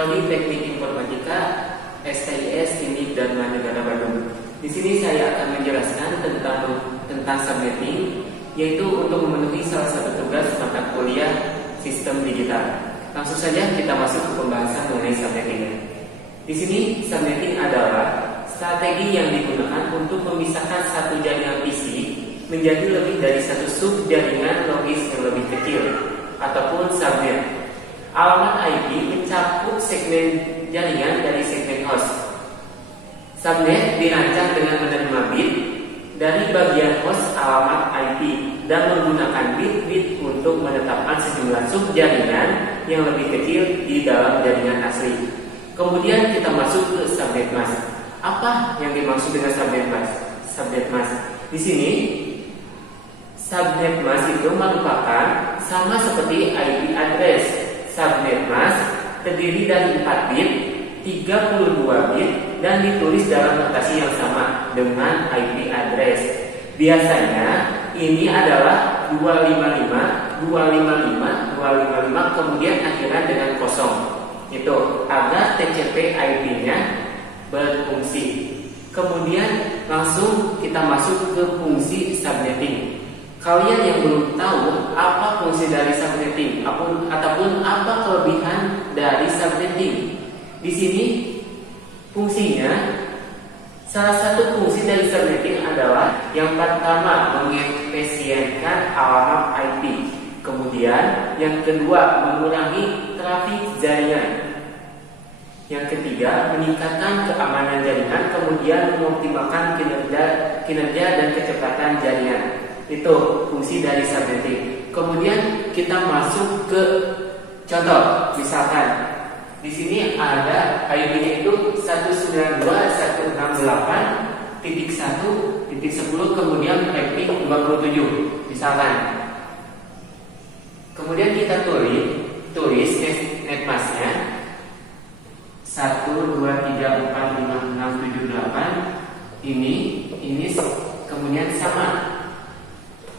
Prodi Teknik Informatika STIS Tindik dan Negara Bandung. Di sini saya akan menjelaskan tentang subnetting, yaitu untuk memenuhi salah satu tugas mata kuliah Sistem Digital. Langsung saja kita masuk ke pembahasan mengenai subnetting. Di sini subnetting adalah strategi yang digunakan untuk memisahkan satu jaringan PC menjadi lebih dari satu sub jaringan logis yang lebih kecil ataupun subnet. Alamat IP mencakup segmen jaringan dari segmen host. Subnet dirancang dengan menerima bit dari bagian host alamat IP dan menggunakan bit-bit untuk menetapkan sejumlah sub jaringan yang lebih kecil di dalam jaringan asli. Kemudian kita masuk ke subnet mask. Apa yang dimaksud dengan subnet mask? Subnet mask di sini, subnet mask itu merupakan sama seperti IP address. Subnet mask terdiri dari 4 bit, 32 bit, dan ditulis dalam notasi yang sama dengan IP address. Biasanya ini adalah 255, 255, 255, kemudian akhiran dengan kosong. Itu agar TCP IP-nya berfungsi. Kemudian langsung kita masuk ke fungsi subnetting. Kalian yang belum tahu apa fungsi dari subnetting ataupun apa kelebihan dari subnetting, di sini fungsinya, salah satu fungsi dari subnetting adalah yang pertama mengefisienkan alamat IP, kemudian yang kedua mengurangi trafik jaringan, yang ketiga meningkatkan keamanan jaringan, kemudian mengoptimalkan kinerja dan kecepatan jaringan. Itu fungsi dari subnetting. Kemudian kita masuk ke contoh. Misalkan di sini ada IP-nya itu 192.168.1.10, kemudian IP 27. Misalkan. Kemudian kita tulis netmasknya 1234567 ini kemudian sama.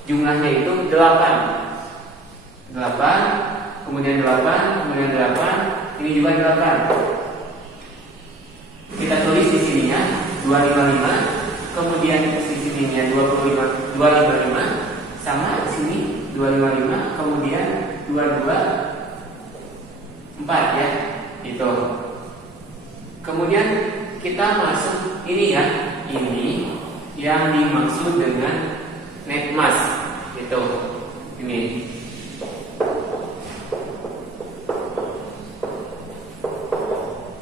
Jumlahnya itu 8, kemudian 8, kemudian 8, ini juga 8. Kita tulis di sininya 255, kemudian di sininya 255, sama di sini 255, kemudian 224 ya, itu. Kemudian kita masuk ini ya, ini yang dimaksud dengan netmask. Itu ini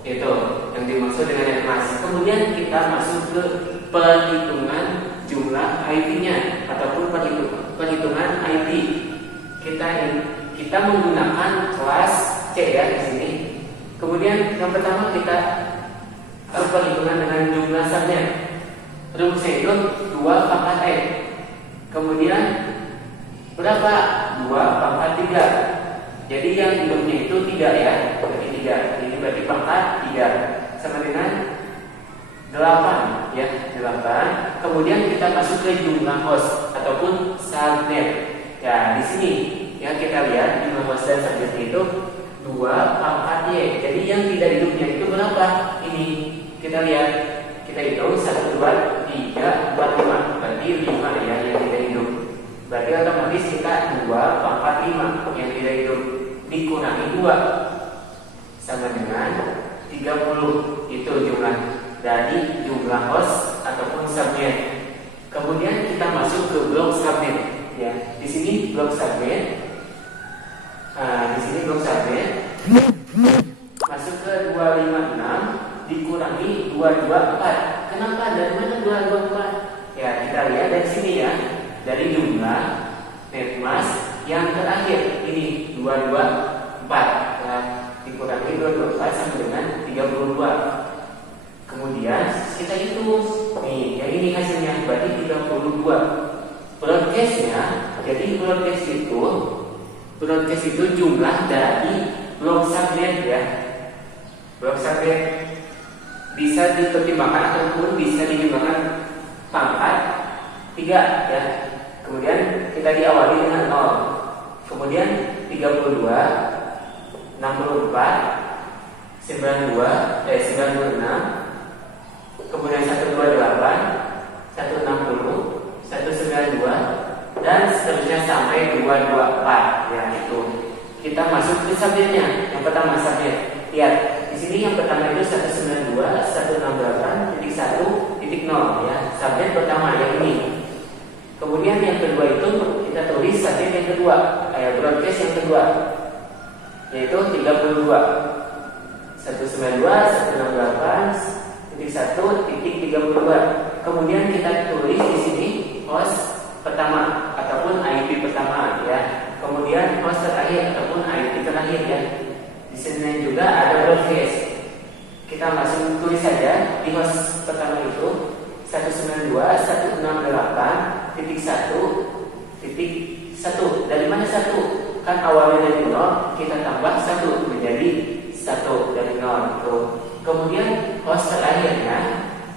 itu yang dimaksud dengan netmask. Kemudian kita masuk ke perhitungan jumlah IP-nya ataupun perhitungan IP. Kita menggunakan kelas C ya di sini. Kemudian yang pertama kita perhitungan dengan jumlah subnet. Rumusnya itu 2 pangkat N. Kemudian berapa? 2 pangkat 3. Jadi yang hidupnya itu 3 ya. Berarti 3. Ini berarti pangkat 3 sama dengan 8 ya, 8. Kemudian kita masuk ke jumlah host ataupun subnet. Ya, di sini ya kita lihat jumlah host dan subnet itu 2 pangkat Y. Jadi yang tidak hidupnya itu berapa? Ini kita lihat. Kita hitung 1, 2, 3, 4, 5. Berarti 5 ya yang tidak hidup. Berarti otomatis kita 2 pangkat 5 yang tidak hidup dikurangi 2 sama dengan 30. Itu jumlah dari jumlah host ataupun subnet. Kemudian kita masuk ke blok subnet ya. Di sini blok subnet. Nah, di sini blok subnet masuk ke 256 dikurangi 224. Kenapa? Dari mana 224? Ya, kita lihat dari sini ya. Dari jumlah netmask yang terakhir ini 224. Nah, dikurangi 224 sama dengan 32. Kemudian kita hitung. Nih, ya ini hasilnya berarti 32. Broadcast-nya, jadi broadcast itu jumlah dari blok subnet ya. Blok subnet bisa dipertimbangkan ataupun bisa dijumlahkan pangkat 3 ya. Kemudian kita diawali dengan 0. Kemudian 32, 64, 96, kemudian 128, 160, 192, dan seterusnya sampai 224. Ya, itu. Kita masuk ke subjeknya. Yang pertama subjek. Lihat, di sini yang pertama itu 192, 168.1.0 ya. Subjek pertama yang ini. Kemudian yang kedua itu kita tulis subjek yang kedua, broadcast yang kedua, yaitu 32. 192.168.1.32. Kemudian kita tulis di sini host pertama ataupun IP pertama ya. Kemudian host terakhir ataupun IP terakhir ya. Di sini juga ada broadcast. Kita langsung tulis saja di host pertama itu 192.168.1.1. Dari mana 1? Kan awalnya dari 0, kita tambah 1 menjadi 1 dari 0 itu. Kemudian host terakhirnya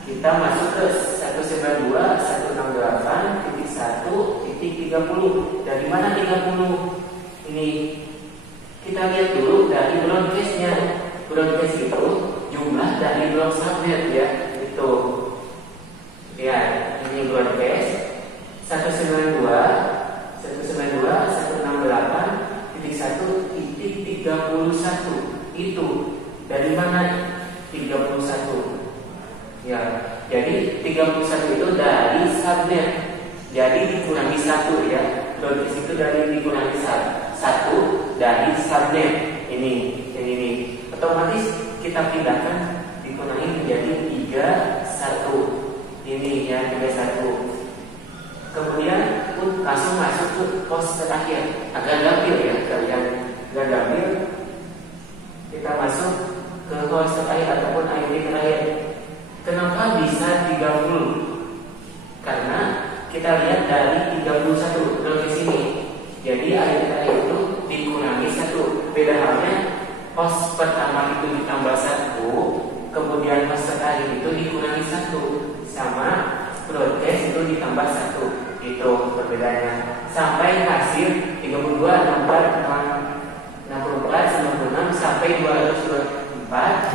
kita masuk ke 192.168.1.30. Dari mana 30? Ini kita lihat dulu dari broadcastnya. Broadcast itu jumlah dari blok subnet ya. Itu ya, ini broadcast 192.168.1.31. Itu dari mana 31? Ya, jadi 31 itu dari subnet. Jadi dikurangi 1 ya. Broadcast itu dari dikurangi 1 dari subnet. Ini, yang ini. Otomatis kita pindahkan dikurangi menjadi 31. Ini ya, 31. Kemudian pun langsung masuk ke host terakhir. Agak gampil ya kalian. Agak gampil. Kita masuk ke host terakhir ataupun IP terakhir. Kenapa bisa 30? Karena kita lihat dari 31 ke sini. Jadi IP terakhir itu dikurangi 1. Beda halnya host pertama itu ditambah 1, kemudian host terakhir itu dikurangi 1, sama broadcast itu ditambah 1. Itu perbedaannya. Sampai hasil 32, 64, 96 sampai 224.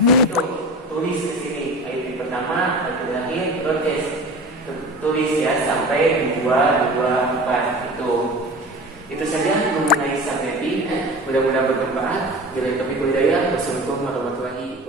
Itu tulis di sini IP pertama, IP terakhir, broadcast. Tulis ya sampai 224 itu. Itu saja mengenai subnetting. Mudah-mudahan bermanfaat. Bila taufiq wal hidayah. Wassalamualaikum warahmatullahi wabarakatuh.